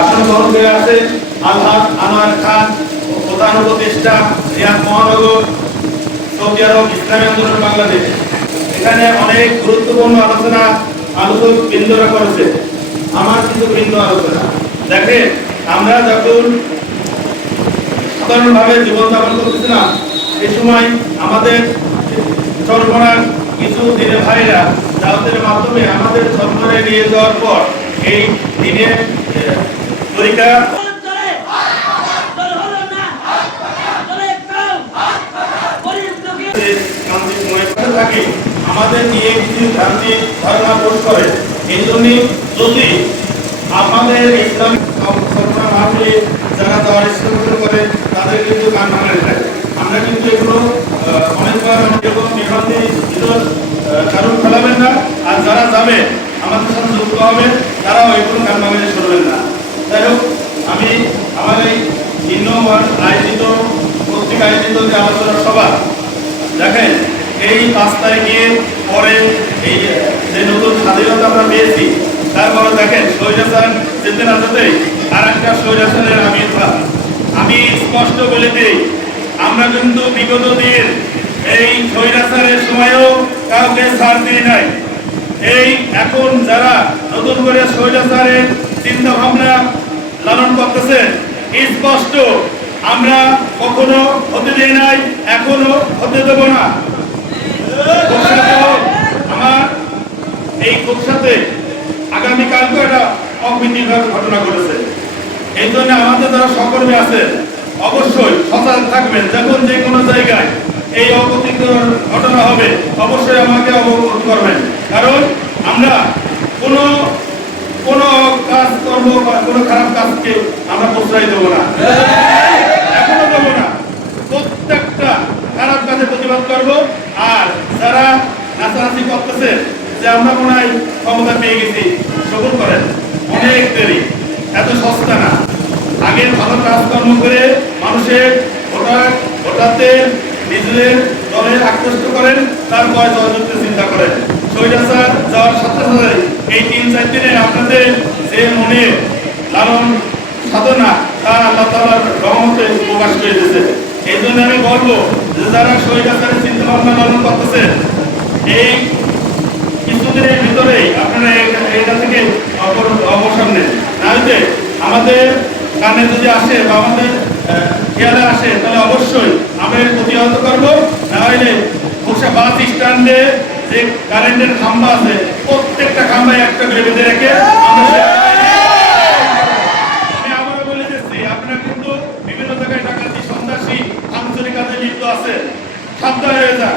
আসন গ্রহণ করে আছে আলহাজ আনোয়ার খান, প্রধান উপদেষ্টা, রিয়াদ মহানগর, সৌদি আরব, ইসলামী আন্দোলন বাংলাদেশ। এখানে অনেক গুরুত্বপূর্ণ আলোচক বৃন্দরা করেছে। আমার কিছু ভিন্ন আলোচনা। দেখেন, আমরা যখন সাধারণভাবে জীবনযাপন করতেছিলাম, এই সময় আমাদের চরমনার কিছু দিনের ভাইরা দাওয়াতের মাধ্যমে আমাদের চরমনায় নিয়ে যাওয়ার পর এই দিনে তরিকা থাকে, আমাদের নিয়ে কিছু ভ্রান্তিক ধারণা পোষ করে। এই জন্যই যদি আমাদের ইসলামিক মাহফিলে যারা যাওয়ার ইচ্ছা করে তাদের কিন্তু কান ভাঙানো যায়। আমরা কিন্তু এগুলো অনেকবার এরকম বিভ্রান্তি কারণ ফেলাবেন না। আর যারা যাবে আমাদের সাথে যুক্ত হবে তারাও এগুলো কান ভাঙানো শুনবেন না। যাই হোক, আমি আমার এই 3 নম্বর আয়োজিত কর্তৃক আয়োজিত যে আলোচনা সভা, দেখেন এই 5 তারিখে পরে এই যে নতুন স্বাধীনতা আমরা পেয়েছি, তারপরে দেখেন স্বৈরাচার যেতে না যেতেই আর একটা স্বৈরাচারের আবির্ভাব। আমি স্পষ্ট বলে দিই, আমরা কিন্তু বিগত দিন এই স্বৈরাচারের সময়ও কাউকে ছাড় দিই নাই। এই এখন যারা নতুন করে স্বৈরাচারের চিন্তা ভাবনা লালন করতেছে, স্পষ্ট আমরা কখনো হতে দিই নাই, এখনো হতে দেব না। আমার এই সাথে আগামীকালকে একটা অপ্রীতিকর ঘটনা ঘটেছে। এই জন্য আমাদের যারা সহকর্মী আছে অবশ্যই সচেতন থাকবেন। যখন যে কোনো জায়গায় এই অপ্রীতিকর ঘটনা হবে অবশ্যই আমাকে অবগত করবেন। কারণ আমরা কোনো কাজ কর্ম বা কোনো খারাপ কাজকে আমরা প্রশ্রয় দেবো না, এখনো দেবো না। প্রত্যেকটা খারাপ কাজে প্রতিবাদ করবো। আর যারা নাচানাচি করতেছে যে আমরা মনে হয় ক্ষমতা পেয়ে গেছি, সবুর করেন, অনেক দেরি, এত সস্তা না। আগে ভালো কাজকর্ম করে মানুষের ভোটারতে নিজেদের দলে আকৃষ্ট করেন, তারপর জয়যুক্ত চিন্তা করেন। স্বৈরাচার যাওয়ার সাথে সাথে এই 3-4 দিনে আপনাদের যে মনে লালন সাধনা তা আল্লাহ তাআলার রহমতে প্রকাশ করে দিয়েছে। এই জন্য আমি বলবো যে যারা স্বৈরাচারের চিন্তা ভাবনা লালন করতেছে, এই কিছুদিনের ভিতরেই আপনারা এটা থেকে অবসর নেন। না হলে আমাদের কানে যদি আসে বা আমাদের খেয়ালে আসে তাহলে অবশ্যই আমরা এর প্রতিহত করবো। না হলে খুশা বাস স্ট্যান্ডে যে কারেন্টের খাম্বা আছে, প্রত্যেকটা খাম্বায় একটা করে বেঁধে রেখে আমরা আবারও বলে দিচ্ছি, আপনারা কিন্তু বিভিন্ন জায়গায় ডাকাতি, সন্ত্রাসী, আঞ্চলিক কাজে লিপ্ত আছে, সাবধান হয়ে যান।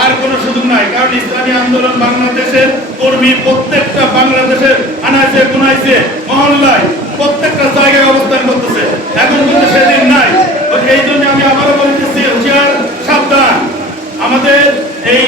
আর কোনো সুযোগ নাই। কারণ ইসলামী আন্দোলন বাংলাদেশের কর্মী প্রত্যেকটা বাংলাদেশের আনাইছে গুনাইছে মহল্লায় প্রত্যেকটা জায়গায় অবস্থান করতেছে। এখন কিন্তু সেদিন নাই। এই জন্য আমি আবারও বলতেছি, হুঁশিয়ার, সাবধান। আমাদের এই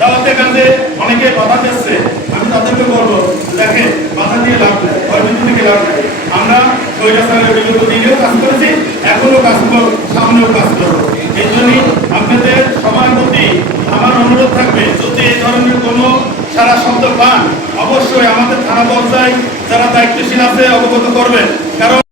দাওয়াতে কাজে অনেকে বাধা দিচ্ছে, আমি তাদেরকে বলবো, দেখেন বাধা দিয়ে লাভ নেই, ভয়ভীতি থেকে লাভ নেই। আমরা স্বৈরাচারের বিগত দিনেও কাজ করেছি, এখনো কাজ করবো, সামনেও কাজ করবো। এই জন্যই আপনাদের সবার প্রতি আমার অনুরোধ থাকবে, যদি এই ধরনের কোনো সারা শব্দ পান অবশ্যই আমাদের থানা পর্যায়ে যারা দায়িত্বশীল আছে অবগত করবেন। কারণ